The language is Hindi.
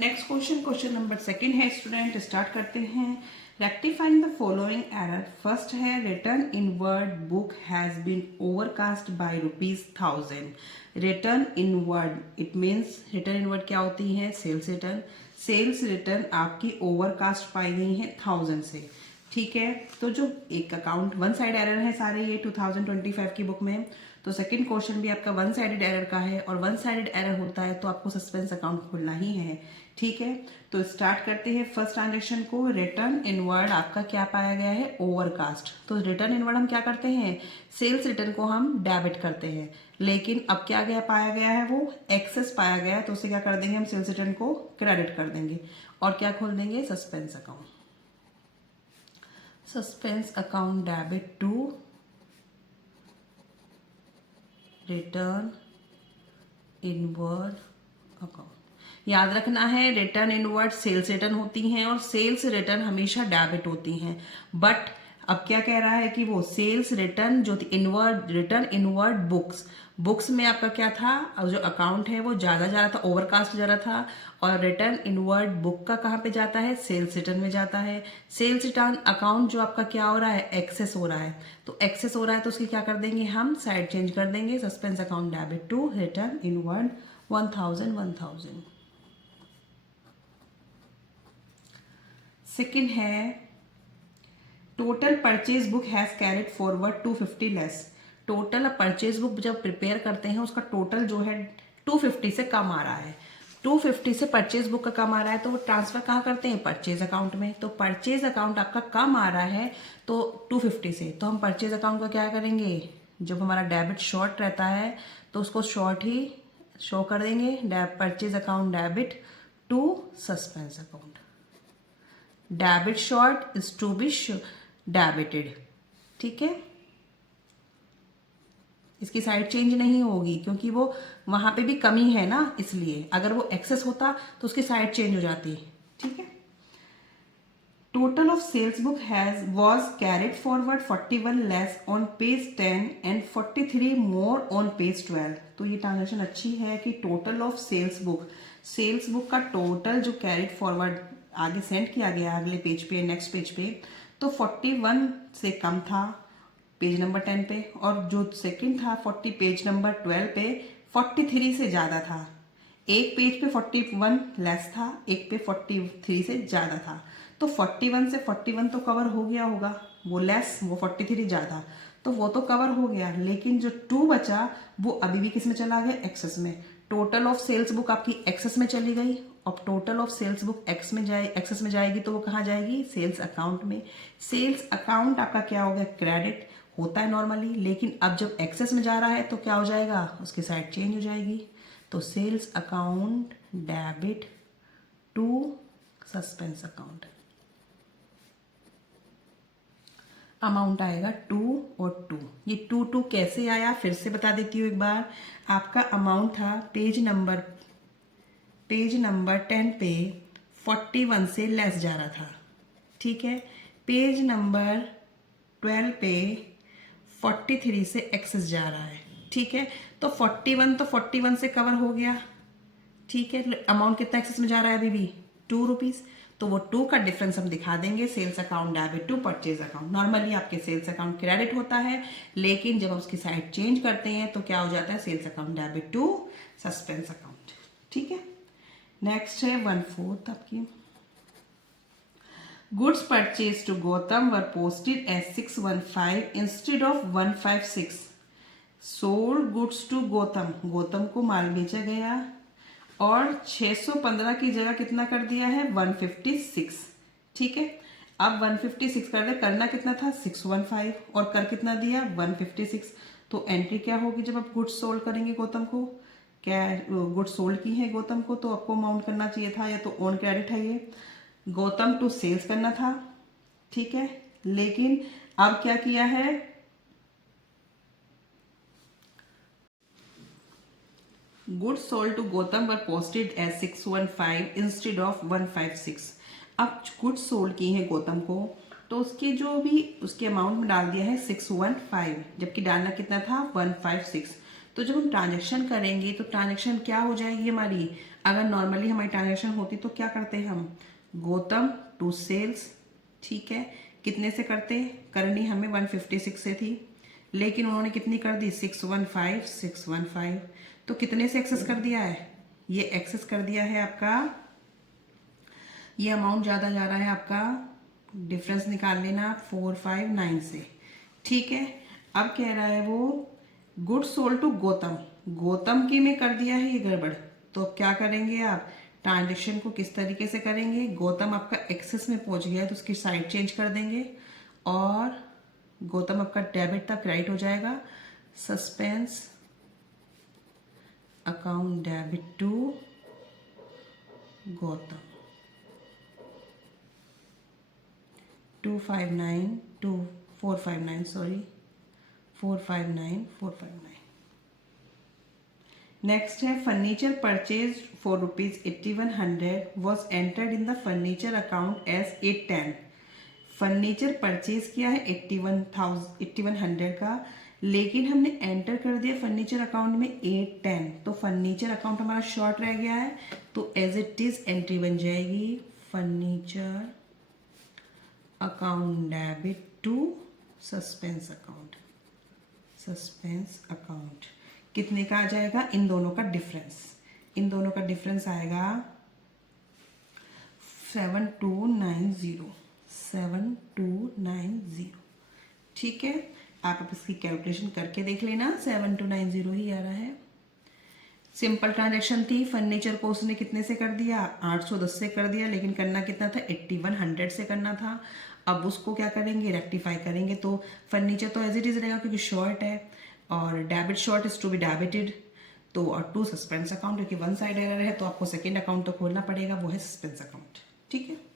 नेक्स्ट क्वेश्चन नंबर सेकंड है स्टूडेंट, स्टार्ट करते हैं। Rectifying the following error. First है return inward book has been overcast by ₹1000। Return inward it means return inward क्या होती है? Sales return. सेल्स रिटर्न आपकी ओवरकास्ट पाई गई है 1000 से। ठीक है, तो जो एक अकाउंट वन साइड एरर है सारे ये 2025 की बुक में, तो सेकंड क्वेश्चन भी आपका वन साइडेड एरर का है और वन साइडेड एरर होता है तो आपको सस्पेंस अकाउंट खोलना ही है। ठीक है, तो स्टार्ट करते हैं फर्स्ट ट्रांजेक्शन को। रिटर्न इनवर्ड आपका क्या पाया गया है? ओवरकास्ट। तो रिटर्न इनवर्ड हम क्या करते हैं? सेल्स रिटर्न को हम डेबिट करते हैं, लेकिन अब क्या गया पाया गया है? वो एक्सेस पाया गया है, तो उसे क्या कर देंगे हम? सेल्स रिटर्न को क्रेडिट कर देंगे और क्या खोल देंगे? Suspense account. Suspense account debit to return inward account. याद रखना है रिटर्न इनवर्ड सेल्स रिटर्न होती हैं और सेल्स रिटर्न हमेशा डेबिट होती हैं। बट अब क्या कह रहा है कि वो सेल्स रिटर्न जो इनवर्ड रिटर्न इनवर्ड बुक्स में आपका क्या था? जो अकाउंट है वो ज्यादा जा रहा था, ओवरकास्ट जा रहा था, और रिटर्न इनवर्ड बुक का कहाँ पे जाता है? सेल्स रिटर्न में जाता है। सेल्स रिटर्न अकाउंट जो आपका क्या हो रहा है? एक्सेस हो रहा है। तो एक्सेस हो रहा है तो उसकी क्या कर देंगे हम? साइड चेंज कर देंगे। Suspense account debit to return inward 1000। Second है total purchase book has carried forward 250 less. Total purchase book जब प्रिपेयर करते हैं उसका टोटल जो है 250 से कम आ रहा है। 250 से परचेज बुक का कम आ रहा है तो वो ट्रांसफर कहाँ करते हैं? परचेज अकाउंट में। तो परचेज अकाउंट आपका कम आ रहा है तो 250 से, तो हम परचेज अकाउंट का क्या करेंगे? जब हमारा डेबिट शॉर्ट रहता है तो उसको शॉर्ट ही शो कर देंगे। Purchase account debit to suspense account. Debit short is to be debited. ठीक है, इसकी साइड चेंज नहीं होगी क्योंकि वो वहां पे भी कमी है ना, इसलिए अगर वो एक्सेस होता तो उसकी साइड चेंज हो जाती। ठीक है, total of sales book has was carried forward 41 less on page 10 and 43 more on page 12। तो ये ट्रांजेक्शन अच्छी है कि टोटल ऑफ सेल्स बुक का टोटल जो कैरिड फॉरवर्ड आगे सेंड किया गया अगले पेज पे, नेक्स्ट पेज पे, तो 41 से कम था पेज नंबर 10 पे, और जो सेकंड था 40 पेज नंबर 12 पे 43 से ज़्यादा था। एक पेज पे 41 लेस था, एक पे 43 से ज़्यादा था। तो 41 से 41 तो कवर हो गया होगा, वो लेस वो 43 ज़्यादा, तो वो तो कवर हो गया, लेकिन जो 2 बचा वो अभी भी किस में चला गया? एक्सेस में। टोटल ऑफ सेल्स बुक आपकी एक्सेस में चली गई। अब total of sales book excess में जाएगी तो वो कहाँ जाएगी? सेल्स अकाउंट में। सेल्स अकाउंट आपका क्या हो गया? क्रेडिट होता है नॉर्मली, लेकिन अब जब एक्सेस में जा रहा है तो क्या हो जाएगा? उसकी साइड चेंज हो जाएगी। तो sales account debit to suspense account. Amount आएगा 2 और 2। ये 2 कैसे आया फिर से बता देती हूँ एक बार। आपका अमाउंट था पेज नंबर 10 पे 41 से लेस जा रहा था। ठीक है, पेज नंबर 12 पे 43 से एक्सेस जा रहा है। ठीक है, तो 41 तो 41 से कवर हो गया। ठीक है, अमाउंट कितना एक्सेस में जा रहा है? अभी भी ₹2। तो वो 2 का डिफरेंस हम दिखा देंगे sales account debit to purchase account. Normally आपके सेल्स अकाउंट क्रेडिट होता है, लेकिन जब हम उसकी साइड चेंज करते हैं तो क्या हो जाता है? Sales account debit to suspense account. ठीक है, नेक्स्ट है 1/4 आपकी। Goods purchase to Gautam were posted as 615 instead of 156। Sold goods to Gautam को माल बेचा गया और 615 की जगह कितना कर दिया है? 156। ठीक है, अब 156 कर दे, करना कितना था? 615 और कर कितना दिया? 156। तो एंट्री क्या होगी जब आप गुड्स सोल्ड करेंगे गौतम को? क्या गुड्स सोल्ड की है गौतम को तो आपको अमाउंट करना चाहिए था, या तो ऑन क्रेडिट है ये, गौतम टू सेल्स करना था। ठीक है, लेकिन अब क्या किया है? Goods sold to Gautam were posted as 615 instead of 156। अब गुड्स सोल्ड की है गौतम को तो उसके जो भी उसके अमाउंट में डाल दिया है 615, जबकि डालना कितना था? 156। तो जब हम ट्रांजैक्शन करेंगे तो ट्रांजैक्शन क्या हो जाएगी हमारी, अगर नॉर्मली हमारी ट्रांजैक्शन होती तो क्या करते हैं हम, गौतम टू सेल्स, ठीक है, कितने से करते, करनी हमें 156 से थी, लेकिन उन्होंने कितनी कर दी 615, तो कितने से एक्सेस कर दिया है, ये एक्सेस कर दिया है आपका, ये अमाउंट ज़्यादा जा रहा है आपका, डिफरेंस निकाल लेना 459 से, ठीक है। अब कह रहा है वो good sold to Gautam, Gautam की में कर दिया है ये गड़बड़, तो क्या करेंगे आप, ट्रांजेक्शन को किस तरीके से करेंगे, गौतम आपका एक्सेस में पहुंच गया है तो उसकी साइड चेंज कर देंगे और गौतम आपका डेबिट था क्रेडिट हो जाएगा, suspense account debit to Gautam 459 next है furniture purchase for ₹8100 was entered in the furniture account as 810, furniture purchase किया है 8100 का, लेकिन हमने एंटर कर दिया फर्नीचर अकाउंट में 810, तो फर्नीचर अकाउंट हमारा शॉर्ट रह गया है, तो एज इट इज एंट्री बन जाएगी furniture account debit to suspense account, suspense account कितने का आ जाएगा, इन दोनों का डिफरेंस, इन दोनों का डिफरेंस आएगा 7290, ठीक है। आप इसकी कैलकुलेशन करके देख लेना, 7290 ही आ रहा है। सिंपल ट्रांजैक्शन थी, फर्नीचर को उसने कितने से कर दिया, 810 से कर दिया, लेकिन करना कितना था, 8100 से करना था। अब उसको क्या करेंगे, रेक्टिफाई करेंगे, तो फर्नीचर तो एज इट इज रहेगा क्योंकि शॉर्ट है, और debit short is to be debited, तो और टू सस्पेंस अकाउंट क्योंकि वन साइड एरर है, तो आपको सेकेंड अकाउंट तो खोलना पड़ेगा, वो है सस्पेंस अकाउंट, ठीक है।